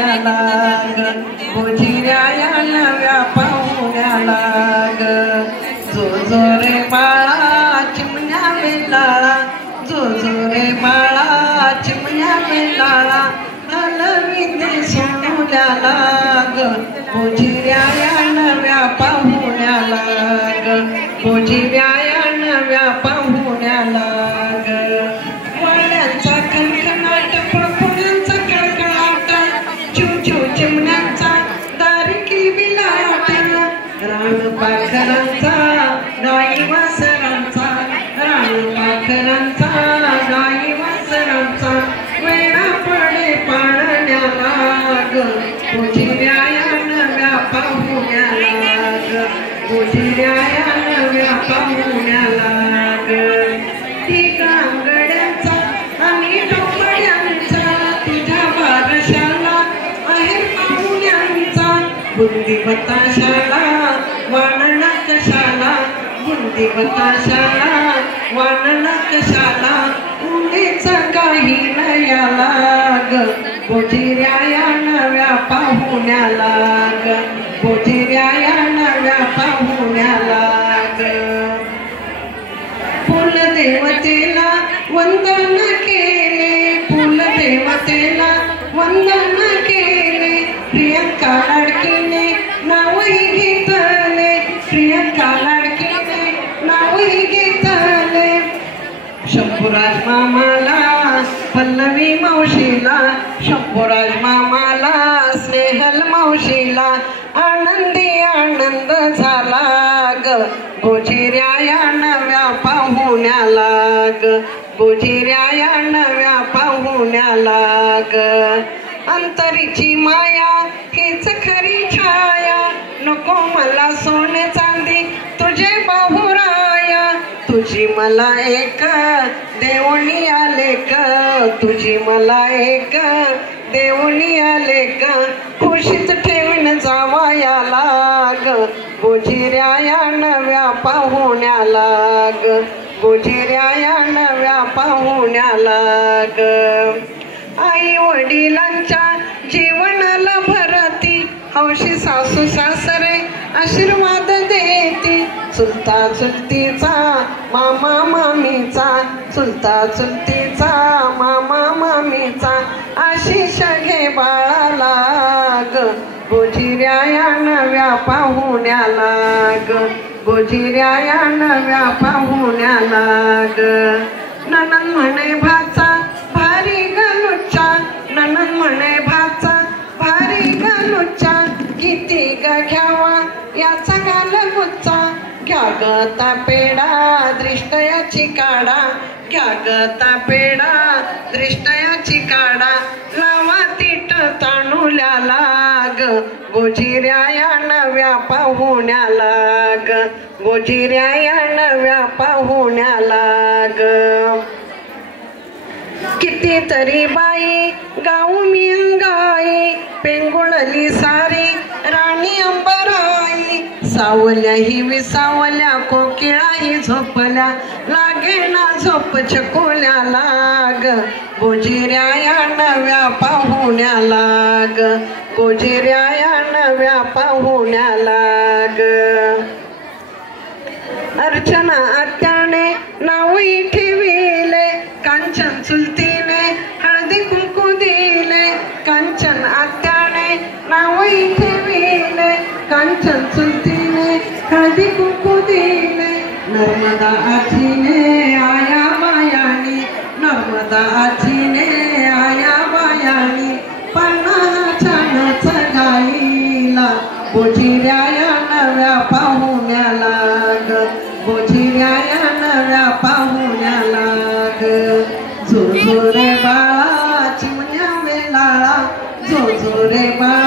पाहुण्याला ग गोजिऱ्या या नव्या पाहुण्याला ग जो जो रे बाळा चिमण्या वेलाळा जो जो रे बाळा चिमण्या वेलाळा हलविते सोनुल्याला ग गोजिऱ्या या नव्या पाहुण्याला ग गोजिऱ्या या नव्या पाहुण्याला ग वाड्यांचा खणखणाट पळपुण्यांचा कळकळाट चिवचिव चिमण्यांचा दारिकी बिलाट रानपाखरांचा गाई वासरांचा रानपाखरांचा गाई वासरांचा वेळा पडे पाळण्याला ग गोजिऱ्या या नव्या पाहुण्याला ग गोजिऱ्या या नव्या पाहुण्याला ग ठीक आंगड्यांचा आणि डोंबड्यांचा तुझ्या बारशाला आहे पाहुण्यांचा बुंदी बताशाला वाणणा कशाला बुंदी बताशाला वाणणा कशाला उंडीचा काही नयाला ग गोजिऱ्या या नव्या पाहुण्याला ग गोजिऱ्या या नव्या पाहुण्याला ग फुलदेवतेला वंदन केले फुलदेवतेला वंदन केले प्रियंका लाडकीने नावही घेतले प्रियंका लाडकीने नावही घेतले शंभूराज मामाला पल्लवी मावशीला शंभूराज मामाला स्नेहल मावशीला आनंदी आनंद झाला ग गोजिऱ्या या नव्या पाहुण्याला ग गोजिऱ्या या नव्या पाहुण्याला ग अंतरीची माया हीच खरी छाया नको मला सोने चांदी तुझे बाहुराया तुझी मला एक देवणी आले क तुझी मला एक देवणी आले क खुशीत ठेवीन जावयाला ग गोजिऱ्या या नव्या पाहुण्याला ग गोजिऱ्या या नव्या पाहुण्याला ग आई वडिलांच्या जीवनाला भरती हौशी सासू सासरे आशीर्वाद देती चुलता चुलतीचा मामा मामीचा चुलता चुलतीचा मामा मामीचा आशिष घे बाळाला ग गोजिऱ्या या नव्या पाहुण्याला ग गोजिऱ्या या नव्या पाहुण्याला ग ननंद म्हणे भाचा भारी गलुच्चा ननंद म्हणे भाचा भारी गलुच्चा किती ग घ्यावा याचा गालगुच्चा घ्या गता पेडा दृष्टयाची काढा घ्या गता पेडा दृष्टयाची काढा लावा तीट ताणुल्याला ग गोजिऱ्या या नव्या पाहुण्याला ग गोजिऱ्या या नव्या पाहुण्याला ग कितीतरी बाई गाऊ मिंगाई पेंगुळली सारी राणी अंबराई सावल्या ही विसावल्या कोकिळाही झोपल्या लागेना झोप चकोल्याला ग गोजिऱ्या या नव्या पाहुण्याला ग गोजिऱ्या या नव्या पाहुण्याला ग अर्चना आत्याने नावही ठेविले कांचन चुलतीने हळदी कुंकू दिले कांचन आत्याने नावही ठेविले कांचन चुलतीने हळदी कुंकू दिले नर्मदा आजीने आया बायानी नर्मदा आजीने आया बायानी पन्नाच्या नच गाईला गोजिऱ्या या नव्या पाहुण्याला ग गोजिऱ्या या नव्या पाहुण्याला ग जो जो रे बाळा चिमण्या वेलाळा जो जो रे बाळा